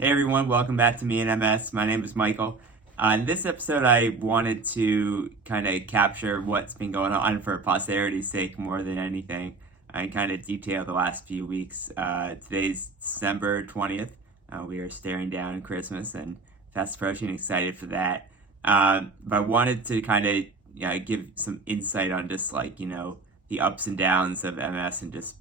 Hey everyone, welcome back to Me and MS. My name is Michael. In this episode, I wanted to kind of capture what's been going on for posterity's sake more than anything and kind of detail the last few weeks. Today's December 20th. We are staring down Christmas and fast approaching, excited for that. But I wanted to kind of give some insight on just the ups and downs of MS and just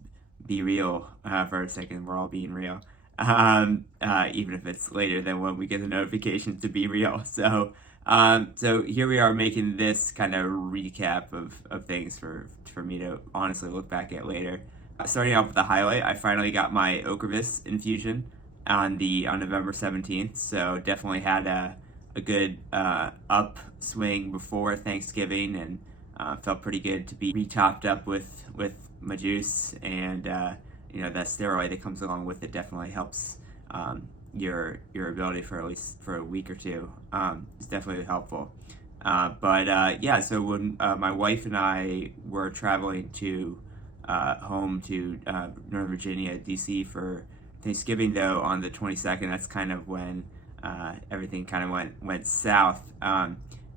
be real for a second. We're all being real, even if it's later than when we get the notifications to be real. So here we are making this kind of recap of things for me to honestly look back at later. Starting off with the highlight, I finally got my Ocrevus infusion on November 17th. So definitely had a good upswing before Thanksgiving, and felt pretty good to be re-topped up with my juice, and that steroid that comes along with it definitely helps your ability for at least for a week or two. It's definitely helpful. So when my wife and I were traveling to home to Northern Virginia, DC for Thanksgiving, though, on the 22nd, that's kind of when everything kind of went south.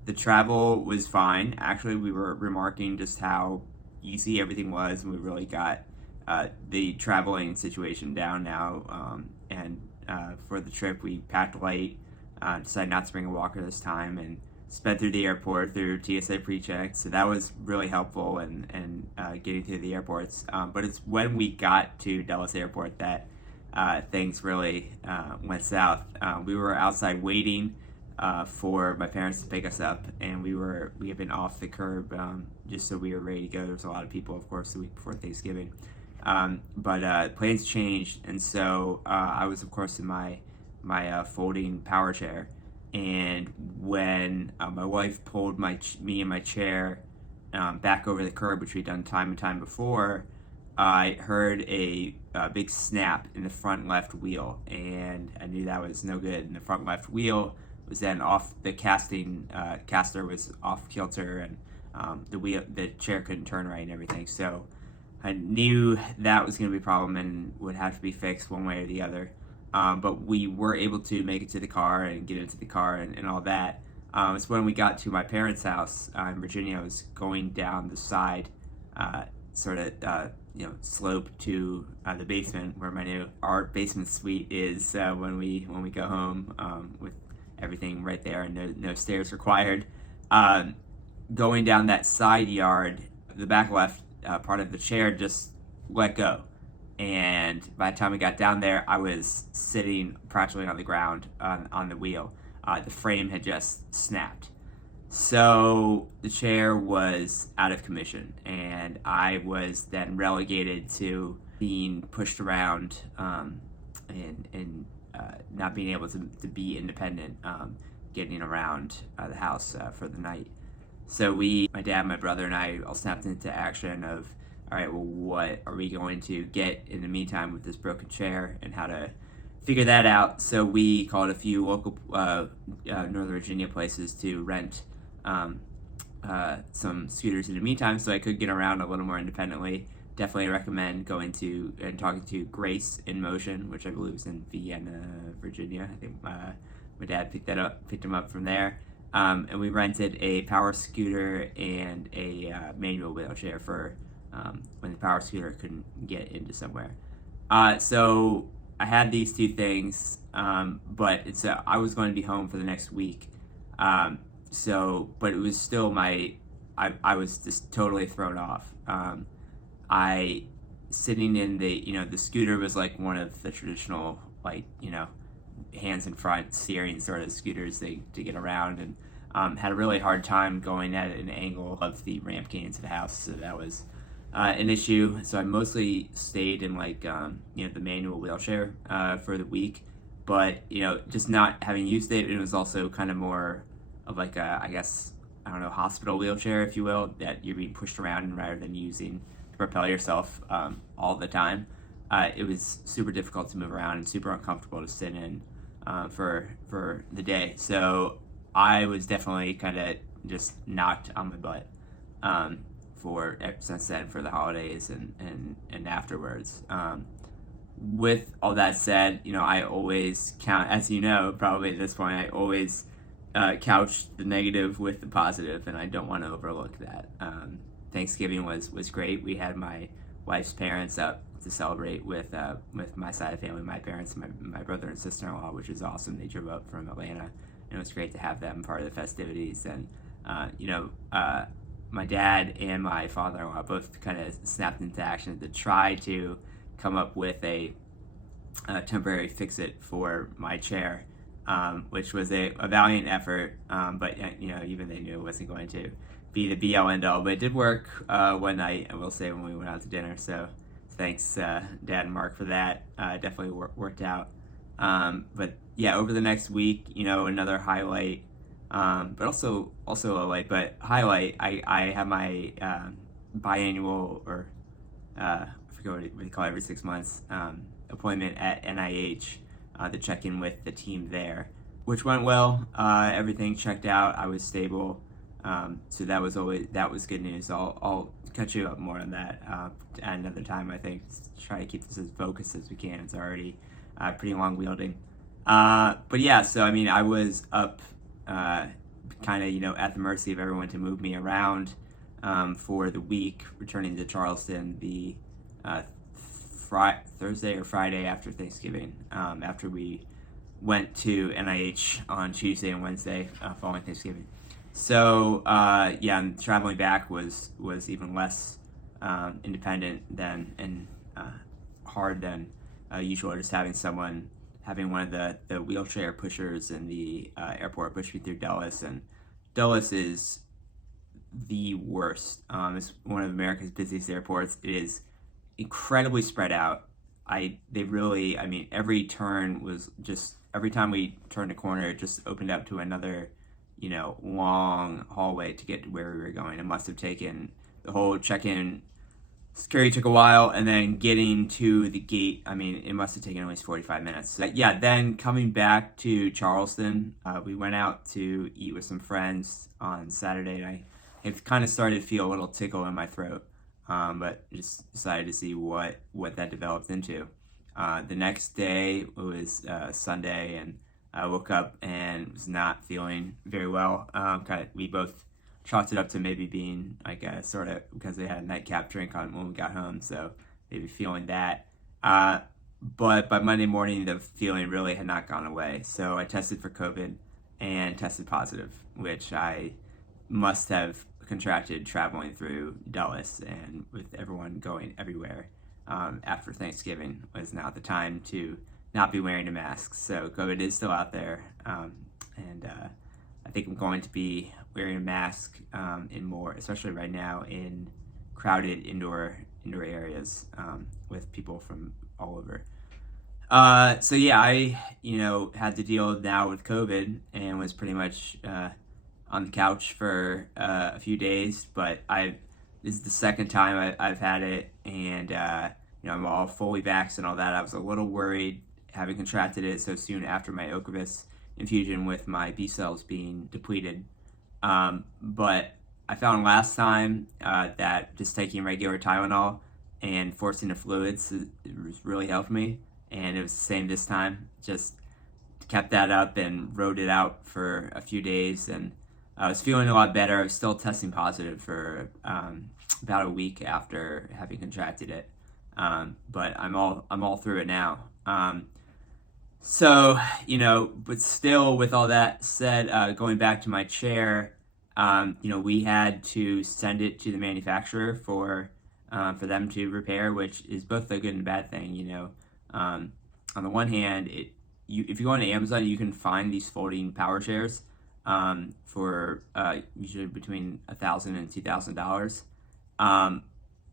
The travel was fine. Actually, we were remarking just how easy everything was, and we really got the traveling situation down now. And for the trip, we packed light, decided not to bring a walker this time, and sped through the airport through TSA pre-check. So that was really helpful and getting through the airports. But it's when we got to Dallas Airport that things really went south. We were outside waiting for my parents to pick us up, and we had been off the curb just so we were ready to go. There was a lot of people, of course, the week before Thanksgiving. But plans changed, and so I was, of course, in my folding power chair. And when my wife pulled me and my chair back over the curb, which we'd done time and time before, I heard a big snap in the front left wheel, and I knew that was no good. And the front left wheel was then off. The caster was off kilter, and the chair couldn't turn right and everything. So I knew that was going to be a problem and would have to be fixed one way or the other. But we were able to make it to the car and get into the car and all that. It's when we got to my parents' house in Virginia. I was going down the side, slope to the basement where our basement suite is when we go home, with everything right there and no stairs required. Going down that side yard, the back left part of the chair just let go. And by the time we got down there, I was sitting practically on the ground on the wheel. The frame had just snapped. So the chair was out of commission, and I was then relegated to being pushed around and not being able to be independent, getting around the house for the night. So my dad, my brother, and I all snapped into action of, all right, well, what are we going to get in the meantime with this broken chair, and how to figure that out. So we called a few local Northern Virginia places to rent some scooters in the meantime, so I could get around a little more independently. Definitely recommend going to and talking to Grace in Motion, which I believe is in Vienna, Virginia. I think my dad picked him up from there. And we rented a power scooter and a manual wheelchair for when the power scooter couldn't get into somewhere. So I had these two things, but I was going to be home for the next week. But it was still I was just totally thrown off. Sitting in the scooter was like one of the traditional, hands in front steering sort of scooters to get around, and had a really hard time going at an angle of the ramp getting into the house. So that was an issue. So I mostly stayed in the manual wheelchair for the week, but just not having used it, it was also kind of more of hospital wheelchair, if you will, that you're being pushed around in rather than using to propel yourself all the time. It was super difficult to move around and super uncomfortable to sit in for the day. So I was definitely kind of just knocked on my butt since then for the holidays and afterwards. with all that said, I always count, as you know, probably at this point, I always couch the negative with the positive, and I don't want to overlook that. Thanksgiving was great. We had my wife's parents up to celebrate with my side of the family, my parents, my brother and sister-in-law, which is awesome. They drove up from Atlanta, and it was great to have them part of the festivities. And my dad and my father-in-law both kind of snapped into action to try to come up with a temporary fix-it for my chair, which was a valiant effort, but even they knew it wasn't going to be the be-all end-all. But it did work one night, I will say, when we went out to dinner. So thanks, Dad and Mark, for that. Definitely worked out. But yeah, over the next week, another highlight, but also a light, but highlight. I have my biannual, or I forget what they call it, every 6 months appointment at NIH to check in with the team there, which went well. Everything checked out. I was stable, so that was good news. I'll catch you up more on that at another time. I think try to keep this as focused as we can. It's already pretty long wielding, but yeah. So I mean, I was up, kind of at the mercy of everyone to move me around for the week, returning to Charleston the Thursday or Friday after Thanksgiving, after we went to NIH on Tuesday and Wednesday following Thanksgiving. So and traveling back was even less independent than and hard than usual. Just having one of the wheelchair pushers in the airport push me through Dulles, and Dulles is the worst. It's one of America's busiest airports. It is incredibly spread out. Every turn was just, every time we turned a corner, it just opened up to another, long hallway to get to where we were going. It must have taken the whole check-in. Security took a while, and then getting to the gate, it must have taken at least 45 minutes. So, then coming back to Charleston, we went out to eat with some friends on Saturday night. It kind of started to feel a little tickle in my throat. But just decided to see what that developed into. The next day, it was Sunday, and I woke up and was not feeling very well. We both chalked it up to maybe being like a sort of, because we had a nightcap drink on when we got home, so maybe feeling that. But by Monday morning, the feeling really had not gone away. So I tested for COVID and tested positive, which I must have contracted traveling through Dulles, and with everyone going everywhere after Thanksgiving was now the time to not be wearing a mask. So COVID is still out there, and I think I'm going to be wearing a mask in more, especially right now, in crowded indoor areas with people from all over. So yeah, I had to deal now with COVID and was pretty much on the couch for a few days, but this is the second time I've had it, and I'm all fully vaxxed and all that. I was a little worried having contracted it so soon after my Ocrevus infusion with my B cells being depleted, but I found last time that just taking regular Tylenol and forcing the fluids really helped me, and it was the same this time. Just kept that up and rode it out for a few days, and I was feeling a lot better. I was still testing positive for about a week after having contracted it, but I'm all through it now. But still, with all that said, going back to my chair, we had to send it to the manufacturer for them to repair, which is both a good and bad thing. On the one hand, if you go on Amazon, you can find these folding power chairs for usually between $1,000 and $2,000.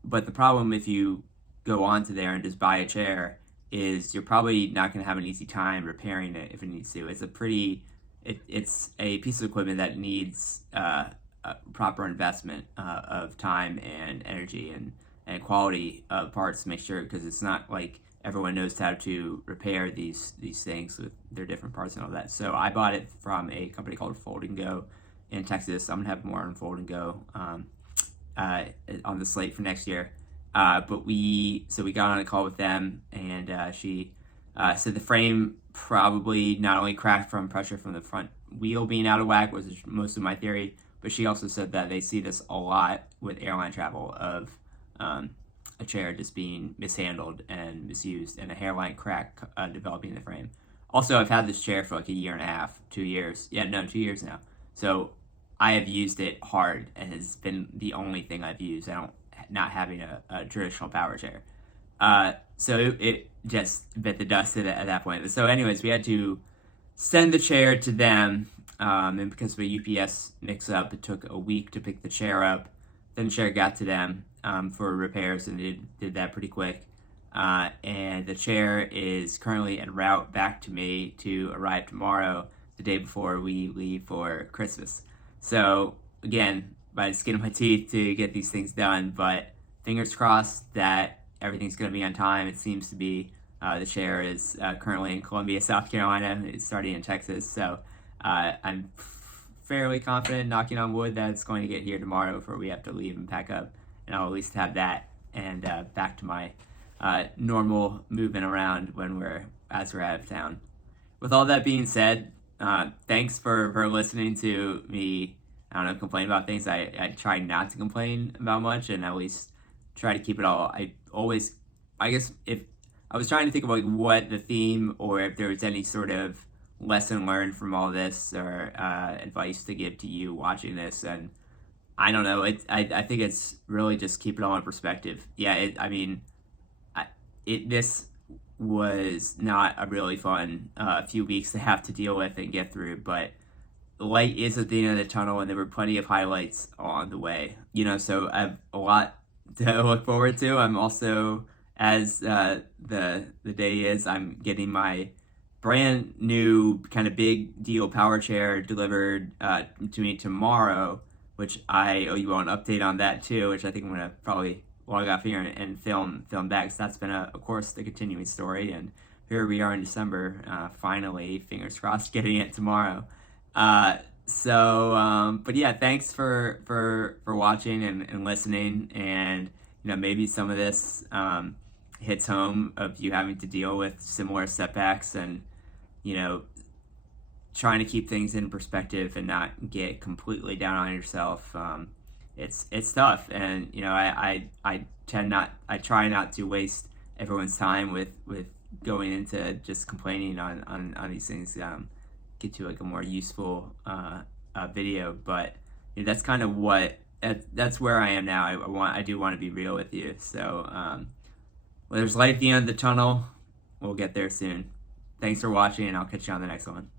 But the problem if you go onto there and just buy a chair is you're probably not going to have an easy time repairing it if it needs to. It's a piece of equipment that needs a proper investment of time and energy and quality of parts to make sure, because it's not like everyone knows how to repair these things with their different parts and all that. So I bought it from a company called Fold and Go in Texas. I'm gonna have more on Fold and Go on the slate for next year. But we got on a call with them, and she said the frame probably not only cracked from pressure from the front wheel being out of whack, was most of my theory, but she also said that they see this a lot with airline travel of a chair just being mishandled and misused, and a hairline crack developing in the frame. Also, I've had this chair for like a year and a half, 2 years. Yeah, no, 2 years now. So I have used it hard, and it's been the only thing I've used. Not having a traditional power chair. So it just bit the dust at that point. So anyways, we had to send the chair to them, and because of a UPS mix-up, it took a week to pick the chair up. Then the chair got to them for repairs, and they did that pretty quick. And the chair is currently en route back to me to arrive tomorrow, the day before we leave for Christmas. So again, by the skin of my teeth to get these things done, but fingers crossed that everything's going to be on time. It seems to be. The chair is currently in Columbia, South Carolina. It's starting in Texas, so I'm fairly confident, knocking on wood, that it's going to get here tomorrow before we have to leave and pack up, and I'll at least have that and back to my normal movement around as we're out of town. With all that being said, thanks for listening to me. I don't know, complain about things. I try not to complain about much, and at least try to keep it all. I guess if I was trying to think of like what the theme, or if there was any sort of lesson learned from all this, or advice to give to you watching this, and I don't know. I think it's really just keep it all in perspective. Yeah, this was not a really fun few weeks to have to deal with and get through, but light is at the end of the tunnel, and there were plenty of highlights on the way. So I have a lot to look forward to. I'm also, as the day is, I'm getting my brand new kind of big deal power chair delivered to me tomorrow, which I owe you all an update on that too, which I think I'm going to probably log off here and film back, because that's been, of course, the continuing story, and here we are in December, finally, fingers crossed, getting it tomorrow. But yeah, thanks for watching and listening, and maybe some of this hits home of you having to deal with similar setbacks, and trying to keep things in perspective and not get completely down on yourself. It's tough, and I try not to waste everyone's time with going into just complaining on these things. Get to like a more useful video, but that's kind of that's where I am now. I do want to be real with you. So there's light at the end of the tunnel. We'll get there soon. Thanks for watching, and I'll catch you on the next one.